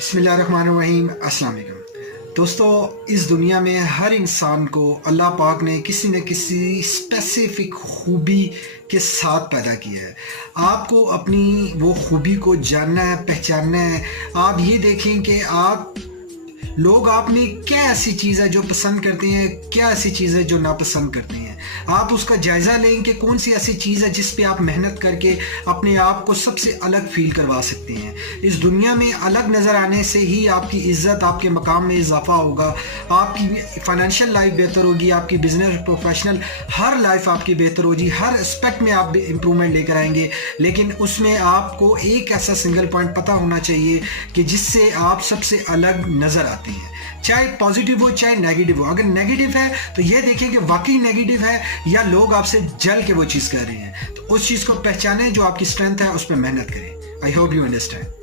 बिस्मिल्लाहिर्रहमानिर्रहीम। अस्सलाम वालेकुम दोस्तों, इस दुनिया में हर इंसान को अल्लाह पाक ने किसी न किसी स्पेसिफिक खूबी के साथ पैदा किया है। आपको अपनी वो खूबी को जानना है, पहचानना है। आप ये देखें कि लोग आप में क्या ऐसी चीज़ है जो पसंद करते हैं, क्या ऐसी चीज़ है जो नापसंद करते हैं। आप उसका जायज़ा लें कि कौन सी ऐसी चीज़ है जिस पे आप मेहनत करके अपने आप को सबसे अलग फील करवा सकते हैं। इस दुनिया में अलग नज़र आने से ही आपकी इज़्ज़त, आपके मकाम में इजाफा होगा, आपकी फाइनेंशियल लाइफ बेहतर होगी, आपकी बिजनेस प्रोफेशनल हर लाइफ आपकी बेहतर होगी, हर एस्पेक्ट में आप इम्प्रूवमेंट लेकर आएंगे। लेकिन उसमें आपको एक ऐसा सिंगल पॉइंट पता होना चाहिए कि जिससे आप सबसे अलग नज़र आते हैं, चाहे पॉजिटिव हो चाहे नेगेटिव हो। अगर नेगेटिव है तो ये देखें कि वाकई नेगेटिव है या लोग आपसे जल के वो चीज़ कर रहे हैं, तो उस चीज़ को पहचानें, जो आपकी स्ट्रेंथ है उस पर मेहनत करें। I hope you understand.